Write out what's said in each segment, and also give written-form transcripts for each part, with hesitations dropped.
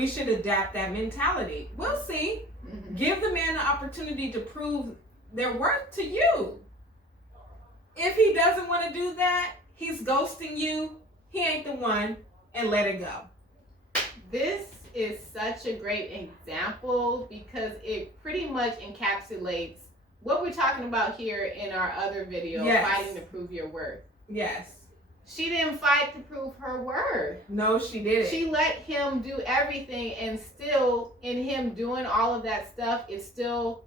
we should adapt that mentality. We'll see. Mm-hmm. Give the man the opportunity to prove their worth to you. If he doesn't want to do that, he's ghosting you, he ain't the one, and let it go. This is such a great example because it pretty much encapsulates what we're talking about here in our other video, fighting to prove your worth. Yes. She didn't fight to prove her worth. No, she didn't. She let him do everything, and still, in him doing all of that stuff, it's still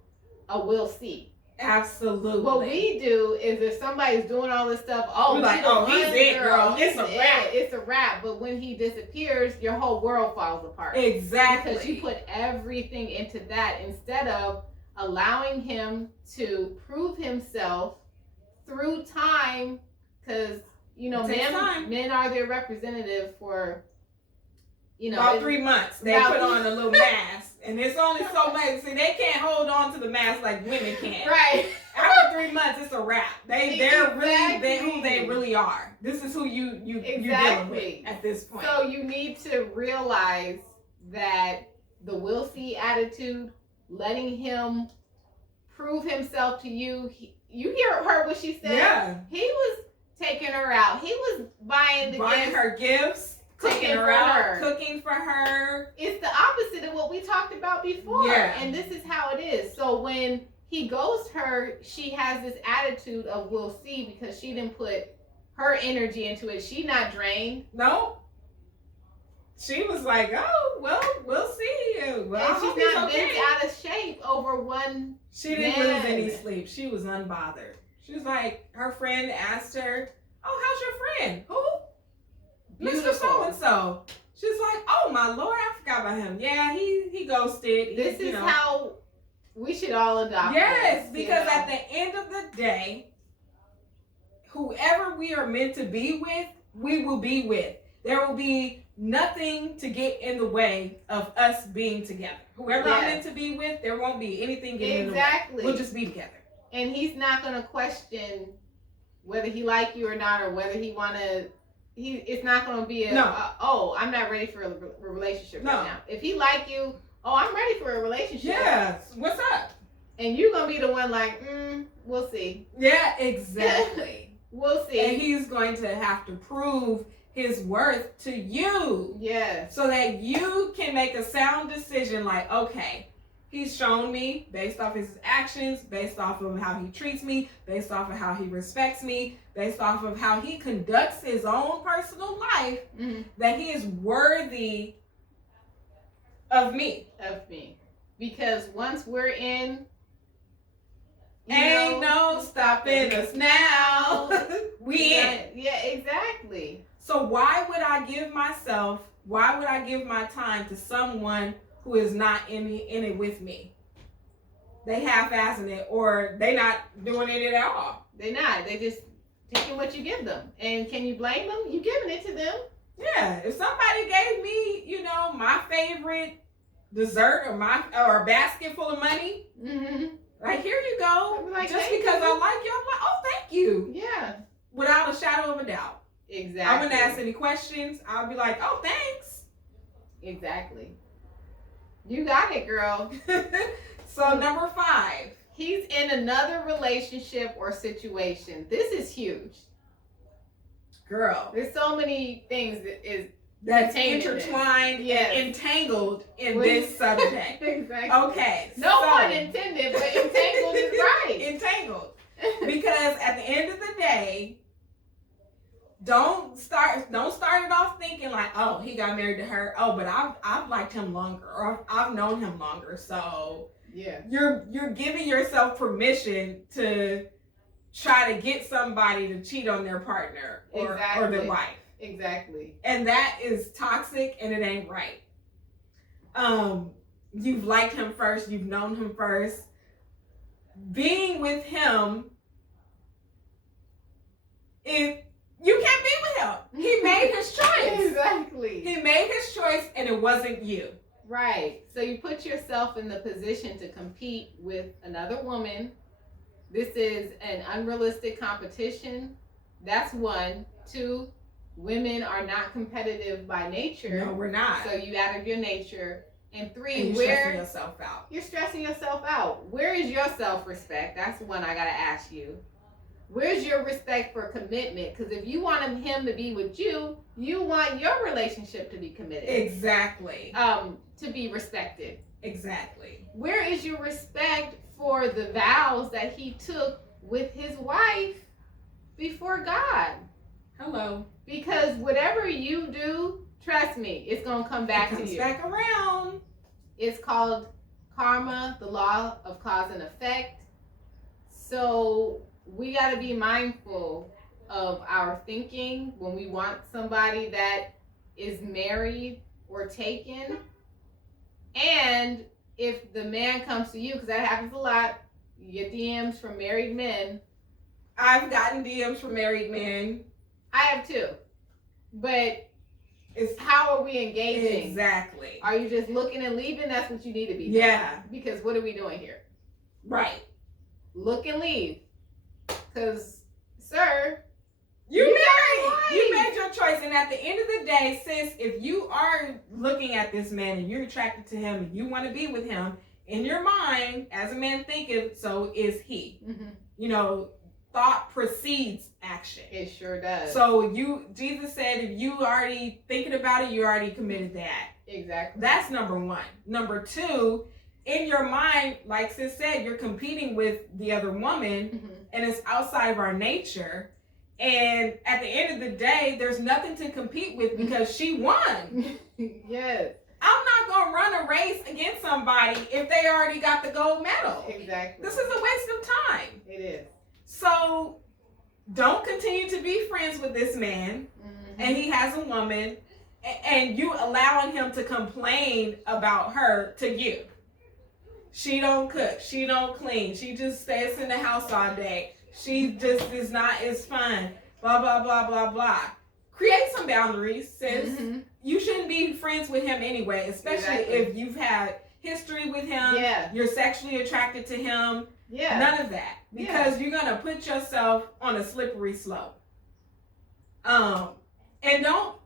a we'll see. Absolutely. What we do is if somebody's doing all this stuff, we're like, oh, he's it, girl. It's a wrap. It's a wrap. But when he disappears, your whole world falls apart. Exactly. Because you put everything into that instead of allowing him to prove himself through time. Because, you know, men are their representative for, you know. About 3 months. They put on a little mask. And it's only so much. See, they can't hold on to the mask like women can. Right. After 3 months, it's a wrap. They're really who they really are. This is who you're dealing with at this point. So you need to realize that the will see attitude, letting him prove himself to you. You heard what she said. Yeah. He was taking her out. He was buying her gifts. Taking her out, cooking for her. It's the opposite of what we talked about before. Yeah. And this is how it is. So when he ghosts her, she has this attitude of we'll see because she didn't put her energy into it. She not drained. No. She was like, oh, well, we'll see. Well, and she's not bent out of shape over one. She didn't lose any sleep. She was unbothered. She was like, her friend asked her, oh, how's your friend? Who? Mr. So-and-so. She's like, oh my Lord, I forgot about him. Yeah, he ghosted. This is how we should all adopt. Yes, because at the end of the day, whoever we are meant to be with, we will be with. There will be nothing to get in the way of us being together. Whoever I'm meant to be with, there won't be anything getting in the way. We'll just be together. And he's not going to question whether he like you or not, or whether he want to. It's not going to be I'm not ready for a relationship right now. If he like you, I'm ready for a relationship. Yeah, what's up? And you're going to be the one like, we'll see. Yeah, exactly. We'll see. And he's going to have to prove his worth to you. Yes. So that you can make a sound decision like, okay, he's shown me based off his actions, based off of how he treats me, based off of how he respects me, based off of how he conducts his own personal life, that he is worthy of me. Because once we're in, ain't no stopping us now. We in. Yeah, exactly. So why would I give my time to someone who is not in it with me? They half-assing it, or they not doing it at all. They not. They just taking what you give them. And can you blame them? You giving it to them. Yeah. If somebody gave me, my favorite dessert or a basket full of money, like, here you go. Like, just because I like you, I'm like, oh, thank you. Yeah. Without a shadow of a doubt. Exactly. I wouldn't ask any questions. I'll be like, oh, thanks. Exactly. You got it, girl. So number 5. He's in another relationship or situation. This is huge. Girl. There's so many things that's intertwined and entangled in this subject. Exactly. Okay. No pun intended, but entangled is right. Entangled. Because at the end of the day, don't start it off thinking like, oh, he got married to her. Oh, but I've liked him longer, or I've known him longer. So yeah, you're giving yourself permission to try to get somebody to cheat on their partner or their wife. Exactly. And that is toxic, and it ain't right. You've liked him first, you've known him first. Being with him, if you can't be with him. He made his choice. Exactly. He made his choice, and it wasn't you. Right. So you put yourself in the position to compete with another woman. This is an unrealistic competition. That's 1. 2, women are not competitive by nature. No, we're not. So you out of your nature. And 3, and you're stressing yourself out. You're stressing yourself out. Where is your self-respect? That's the one I gotta ask you. Where's your respect for commitment? Because if you want him to be with you, you want your relationship to be committed. Exactly. To be respected. Exactly. Where is your respect for the vows that he took with his wife before God? Hello. Because whatever you do, trust me, it's gonna come back to you. It comes back around. It's called karma, the law of cause and effect. So we got to be mindful of our thinking when we want somebody that is married or taken. And if the man comes to you, because that happens a lot, you get DMs from married men. I've gotten DMs from married men. I have too. But how are we engaging? Exactly. Are you just looking and leaving? That's what you need to be doing. Yeah. Because what are we doing here? Right. Look and leave. Because, sir, you made your choice. And at the end of the day, sis, if you are looking at this man and you're attracted to him and you want to be with him, in your mind, as a man thinketh, so is he. Mm-hmm. You know, thought precedes action. It sure does. So Jesus said, if you already thinking about it, you already committed that. Exactly. That's number 1. Number 2, in your mind, like sis said, you're competing with the other woman, mm-hmm. and it's outside of our nature. And at the end of the day, there's nothing to compete with because she won. Yes. I'm not going to run a race against somebody if they already got the gold medal. Exactly. This is a waste of time. It is. So don't continue to be friends with this man, mm-hmm. and he has a woman, and you allowing him to complain about her to you. She don't cook. She don't clean. She just stays in the house all day. She just is not as fun. Blah, blah, blah, blah, blah. Create some boundaries, sis. Mm-hmm. You shouldn't be friends with him anyway, especially if you've had history with him. Yeah. You're sexually attracted to him. Yeah. None of that. Because you're going to put yourself on a slippery slope. And don't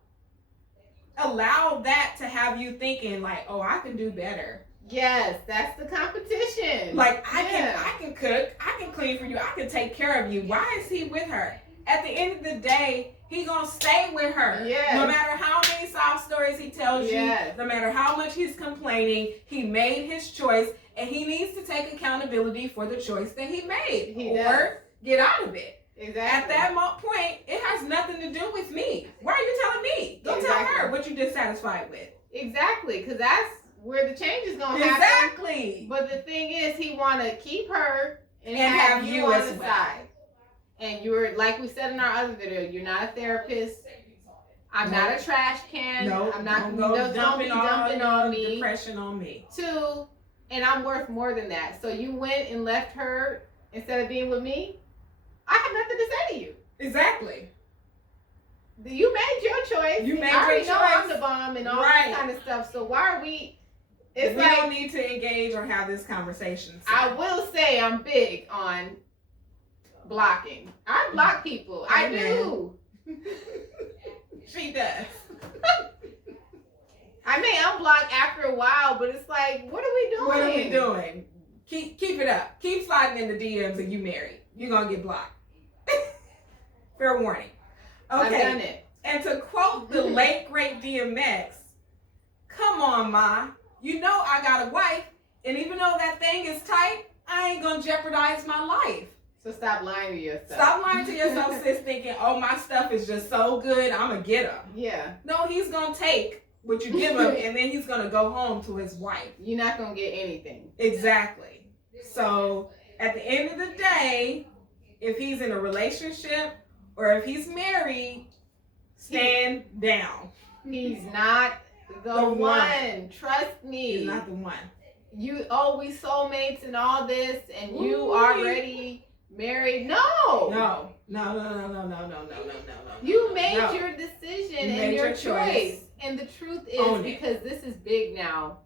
allow that to have you thinking like, oh, I can do better. Yes, that's the competition. Like I can cook, I can clean for you, I can take care of you. Why is he with her? At the end of the day, he gonna stay with her. Yes. No matter how many sob stories he tells you, no matter how much he's complaining, he made his choice, and he needs to take accountability for the choice that he made, get out of it. Exactly. At that point, it has nothing to do with me. Why are you telling me? Go tell her what you're dissatisfied with. Exactly, because that's where the change is going to happen. Exactly. But the thing is, he want to keep her and have you on as the well. side. And you're, like we said in our other video, you're not a therapist. I'm not a trash can. No, I'm not don't dumping on me. Depression on me. 2, and I'm worth more than that. So you went and left her instead of being with me. I have nothing to say to you. Exactly. You made your choice. You made I already your know choice. I'm the bomb and all that kind of stuff. So why are we? It's we like, don't need to engage or have this conversation. So. I will say I'm big on blocking. I block people. I do. She does. I may unblock after a while, but it's like, what are we doing? What are we doing? Keep it up. Keep sliding in the DMs and you married. You're going to get blocked. Fair warning. Okay. I've done it. And to quote the late, great DMX, come on, Ma. You know I got a wife, and even though that thing is tight, I ain't going to jeopardize my life. So stop lying to yourself. Stop lying to yourself, sis, thinking, oh, my stuff is just so good, I'm going to get him. Yeah. No, he's going to take what you give him, and then he's going to go home to his wife. You're not going to get anything. Exactly. So at the end of the day, if he's in a relationship or if he's married, stand down. He's not the one. Trust me. He's not the one. We soulmates and all this, and you already married. No. You made your decision and your choice. And the truth is, because this is big now,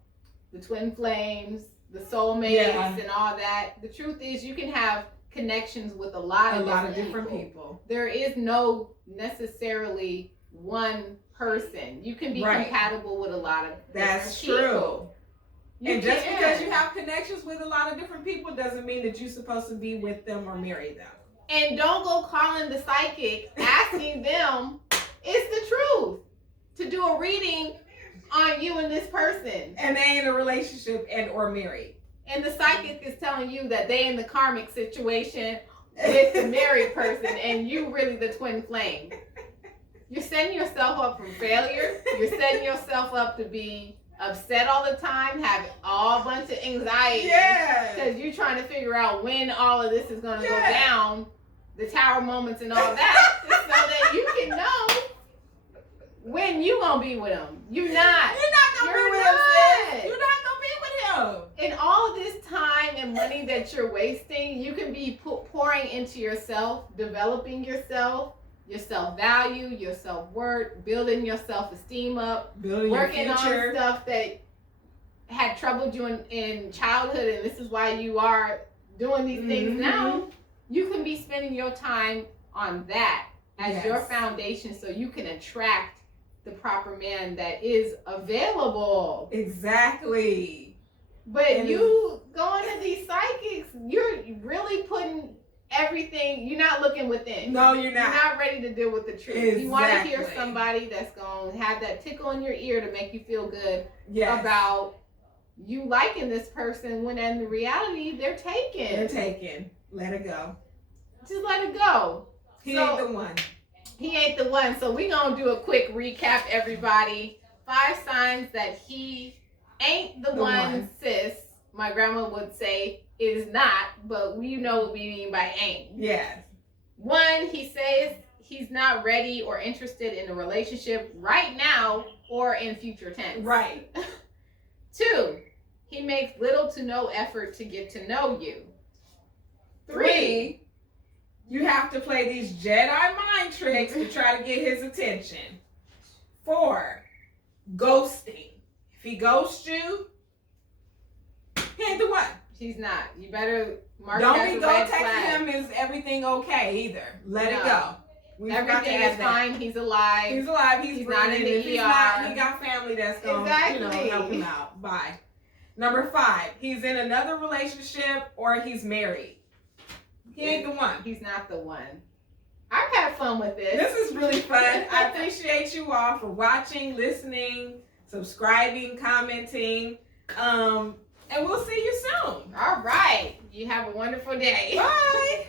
the twin flames, the soulmates, and all that. The truth is, you can have connections with a lot of different people. There is no necessarily one person. You can be compatible with a lot of That's people. true. And just because you have connections with a lot of different people doesn't mean that you're supposed to be with them or marry them. And don't go calling the psychic asking them, it's the truth, to do a reading on you and this person. And they in a relationship and or married. And the psychic is telling you that they in the karmic situation with the married person and you really the twin flame. You're setting yourself up for failure. You're setting yourself up to be upset all the time, have all bunch of anxiety. Because you're trying to figure out when all of this is going to go down, the tower moments and all that, so that you can know when you going to be with them. You're not going to be with him. You're not going to be with him. And all of this time and money that you're wasting, you can be pouring into yourself, developing yourself, your self-value, your self-worth, building your self-esteem up, working on stuff that had troubled you in childhood, and this is why you are doing these things now. You can be spending your time on that as your foundation so you can attract the proper man that is available. Exactly. But you going to these psychics, you're really putting everything, you're not looking within. No, you're not. You're not ready to deal with the truth. Exactly. You want to hear somebody that's going to have that tickle in your ear to make you feel good about you liking this person, when in reality, they're taken. They're taken. Let it go. Just let it go. He ain't the one. He ain't the one. So we're going to do a quick recap, everybody. 5 signs that he ain't the one, sis. My grandma would say is not, but we know what we mean by ain't. Yes. 1, he says he's not ready or interested in a relationship right now or in future tense. Right. 2, he makes little to no effort to get to know you. 3, you have to play these Jedi mind tricks to try to get his attention. 4, ghosting. If he ghosts you, he ain't the one. He's not. You better mark it Don't as be a go red texting flag. him, is everything okay either. Let it go. Everything is fine. He's alive. He's alive. He's not in the ER. He's not, he got family that's going to help him out. Bye. Number 5, he's in another relationship or he's married. He ain't the one. He's not the one. I've had fun with this. This is really fun. I appreciate you all for watching, listening, subscribing, commenting. And we'll see you soon. All right. You have a wonderful day. Bye.